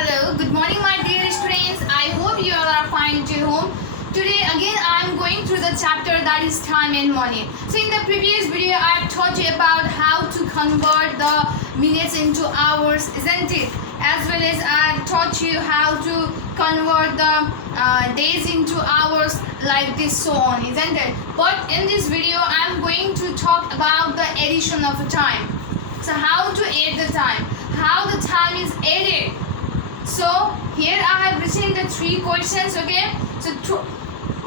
Hello, good morning my dear students. I hope you all are fine at your home. Today again I am going through the chapter that is time and money. So in the previous video I have taught you about how to convert the minutes into hours, isn't it? As well as I have taught you how to convert the days into hours like this, so on, isn't it? But in this video I am going to talk about the addition of a time. So how to add the time, how the time is added. So here I have written the three questions, okay? So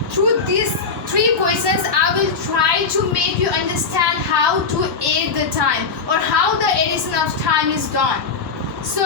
through these three questions I will try to make you understand how to add the time or how the addition of time is done. So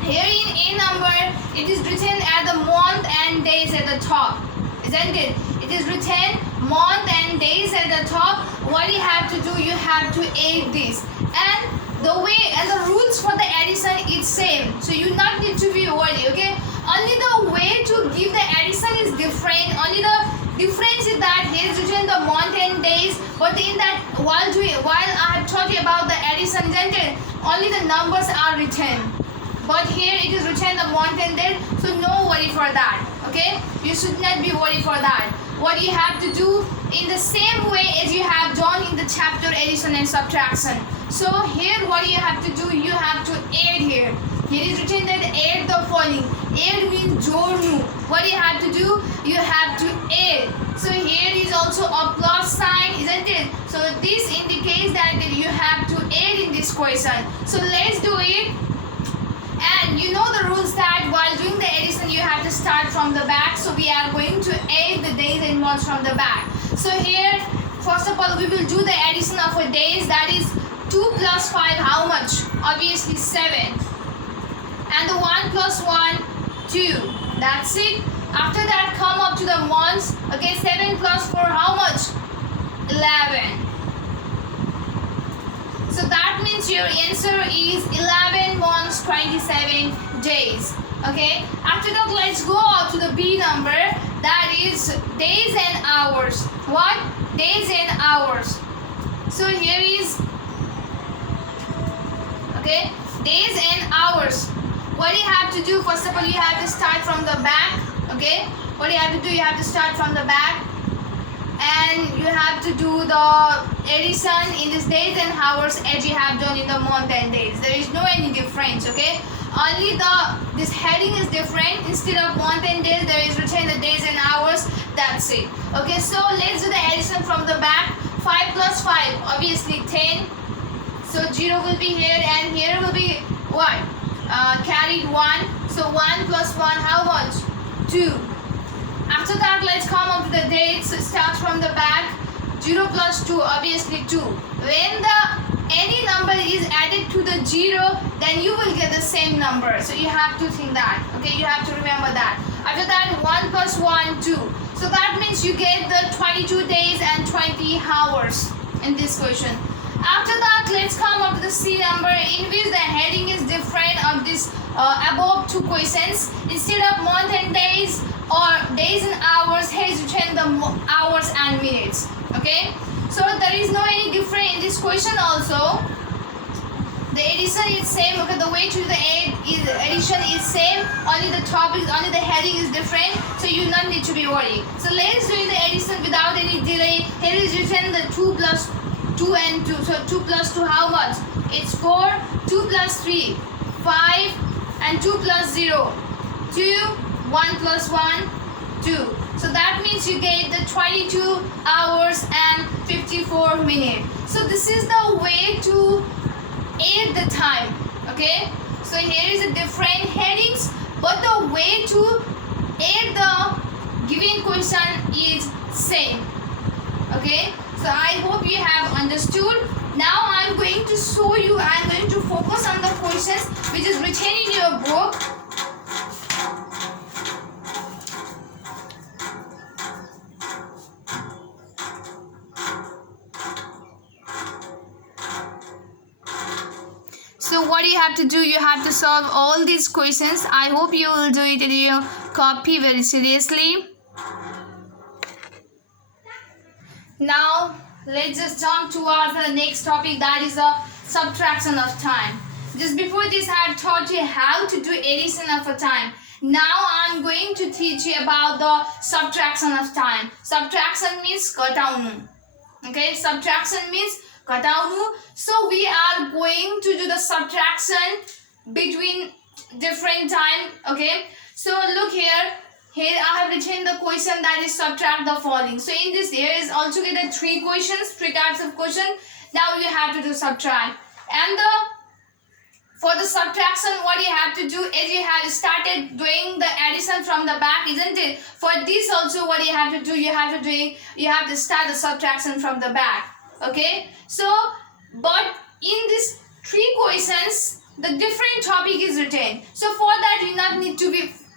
here in A number it is written at the month and days at the top, isn't it? It is written month and days at the top. What you have to do, you have to add this, and the way and the rules for the addition is same, so you not need to be worried, okay? Only the way to give the addition is different. Only the difference is that here is written the month and days, but in that while I have taught you about the addition, isn't it? Only the numbers are written, but here it is written the month and days, so no worry for that, okay? You should not be worried for that. What you have to do in the same way as you have done in the chapter addition and subtraction. So here what you have to do, you have to add here. Here is written that add the following. Add means जोड़नु. What you have to do, you have to add. So here is also a plus sign, isn't it? So this indicates that you have to add in this question. So let's do it. And you know the rules that while doing the addition you have to start from the back. So we are going to add the days and months from the back. So here first of all we will do the addition of a days, that is 2 plus 5, how much? Obviously 7. And the 1 plus 1, 2. That's it. After that come up to the months. Okay, 7 plus 4, how much? 11. So that means your answer is 11 months 27 days. Okay, after that let's go up to the B number, that is days and hours. What? Days and hours. So here is, okay, days and hours. What you have to do, first of all you have to start from the back. Okay, what you have to do, you have to start from the back and you have to do the addition in this days and hours as you have done in the month and days. There is no any difference, okay? Only this heading is different. Instead of month and days there is written the days and hours. That's it. Okay, so let's do the addition from the back. 5 plus 5, obviously 10. So 0 will be here and here will be what? Carried 1. So 1 plus 1, how much? 2. After that let's come up to the dates. Start from the back. 0 plus 2, obviously 2. When any number is added to the 0, then you will get the same number. So you have to think that, okay? You have to remember that. After that 1 plus 1, 2. So that means you get the 22 days and 20 hours in this question. After that let's come up to the C number, in which the heading is different of this above two questions. Instead of month and days or days and hours, here is written the hours and minutes. Okay, so there is no any difference in this question also. The addition is same, okay? The way to the addition is same, only the topic, only the heading is different, so you not need to be worried. So let's do the addition without any delay. Here is written the 2 plus 2 and 2. So 2 plus 2, how much? It's 4. 2 plus 3, 5. And 2 plus 0, 2. 1 plus 1, 2. So that means you get the 22 hours and 54 minutes. So this is the way to add the time, okay? So here is a different headings, but the way to add the given question is same, okay? So I hope you have understood. Now I am going to show you, I am going to focus on the questions which is written in your book. So what you have to do, you have to solve all these questions. I hope you will do it in your copy very seriously. Now let's just jump towards the next topic, that is the subtraction of time. Just before this, I have taught you how to do addition of a time. Now I'm going to teach you about the subtraction of time. Subtraction means घटाउनु. Okay, subtraction means घटाउनु. So we are going to do the subtraction between different time. Okay, so look here. Here I have written the question that is subtract the following. So in this there is altogether three questions, three types of question. Now you have to do subtract. And for the subtraction, what you have to do is you have started doing the addition from the back, isn't it? For this also, what you have to do, you have to start the subtraction from the back. Okay. So, but in these three questions, the different topic is written. So for that, you not need to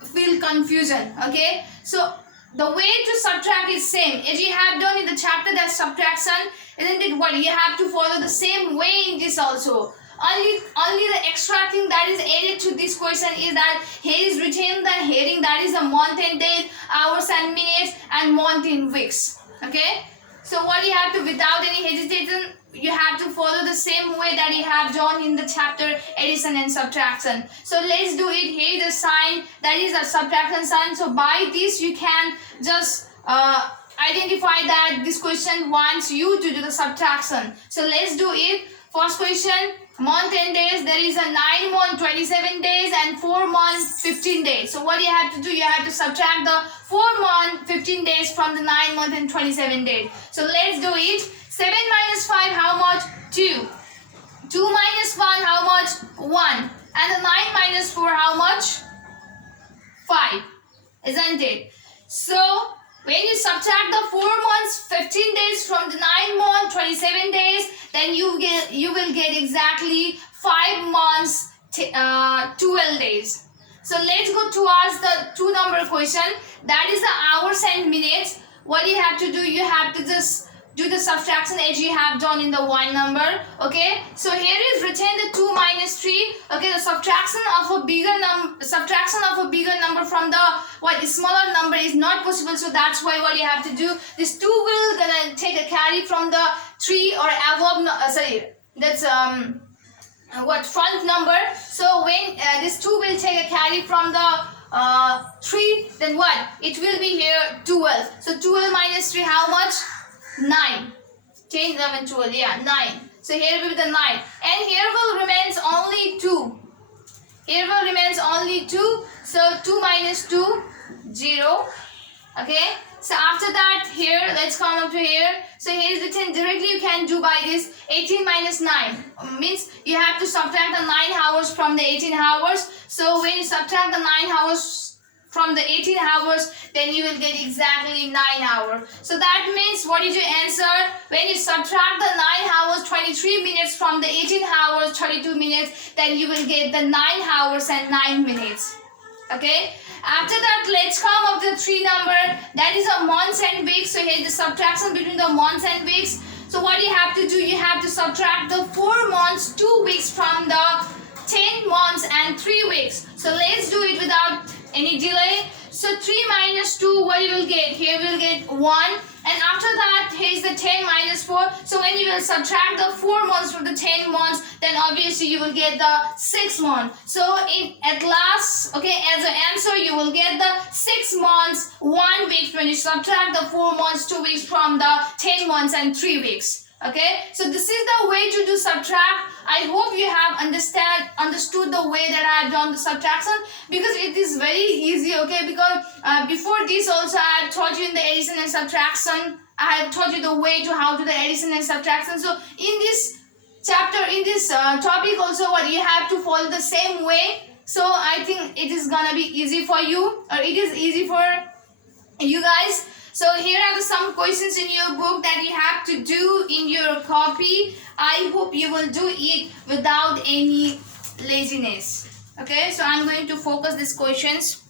feel confusion. Okay. So the way to subtract is same as you have done in the chapter that subtraction, isn't it? What you have to follow the same way in this also. Only the extra thing that is added to this question is that here is written the heading that is the month and date, hours and minutes, and month in weeks. Okay. So what you have to, without any hesitation, you have to follow the same way that you have done in the chapter addition and subtraction. So let's do it. Here is the sign that is a subtraction sign. So by this you can just identify that this question wants you to do the subtraction. So let's do it. First question, month and days. There is a 9 month 27 days and 4 months 15 days. So what you have to do, you have to subtract the 4 month 15 days from the 9 month and 27 days. So let's do it. 7 minus 5, how much? 2. 2 minus 1, how much? 1. And the 9 minus 4, how much? 5. Isn't it? So when you subtract the 4 months 15 days from the 9 months 27 days, then you will get exactly 5 months 12 days. So let's go towards the 2 number question, that is the hours and minutes. What you have to do, you have to just do the subtraction as you have done in the 1 number. Okay, so here is written the 2 minus 3. Okay, the subtraction of a bigger number from the smaller number is not possible. So that's why what you have to do, this 2 will gonna take a carry from the 3 or above. That's front number. So when this 2 will take a carry from the 3, then what? It will be here 12. So 12 minus 3, how much? 9. 10, 11, 12, yeah, 9. So here will be the 9. And here will remains only 2. Here will remains only 2. So 2 minus 2, 0. Okay. So after that, here, let's come up to here. So here is written directly, you can do by this. 18 minus 9 means you have to subtract the 9 hours from the 18 hours. So when you subtract the 9 hours from the 18 hours, then you will get exactly 9 hours. So that means, what is your answer? When you subtract the 9 hours 23 minutes from the 18 hours 32 minutes, then you will get the 9 hours and 9 minutes. Okay. After that, let's come up to the 3 number, that is a months and weeks. So here is the subtraction between the months and weeks. So what you have to do, you have to subtract the 4 months 2 weeks from the 10 months and 3 weeks. So let's do it without any delay. So 3 minus 2, what you will get? Here we will get 1. And after that, here is the 10 minus 4. So when you will subtract the 4 months from the 10 months, then obviously you will get the 6 months. So at last, okay, as an answer, you will get the 6 months 1 week when you subtract the 4 months 2 weeks from the 10 months and 3 weeks. Okay, so this is the way to do subtract. I hope you have understood the way that I have done the subtraction, because it is very easy. Okay, because before this also I have taught you in the addition and subtraction. I have taught you the way to how to do the addition and subtraction. So in this chapter, in this topic also, what you have to follow the same way. So I think it is gonna be easy for you, or it is easy for you guys. So here are some questions in your book that you have to do in your copy. I hope you will do it without any laziness. Okay, so I'm going to focus these questions.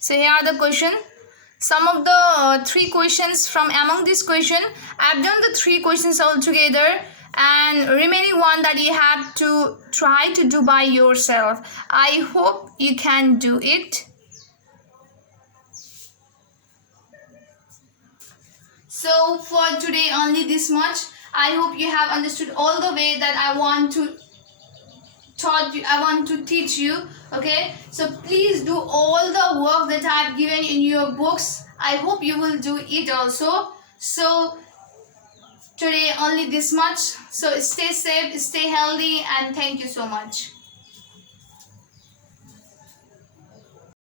So here are the question. Some of the 3 questions from among this question, I've done the 3 questions all together, and remaining one that you have to try to do by yourself. I hope you can do it. So for today only this much. I hope you have understood all the way that I want to teach you. Okay, so please do all the work that I have given in your books. I hope you will do it also. So today only this much. So stay safe, stay healthy, and thank you so much.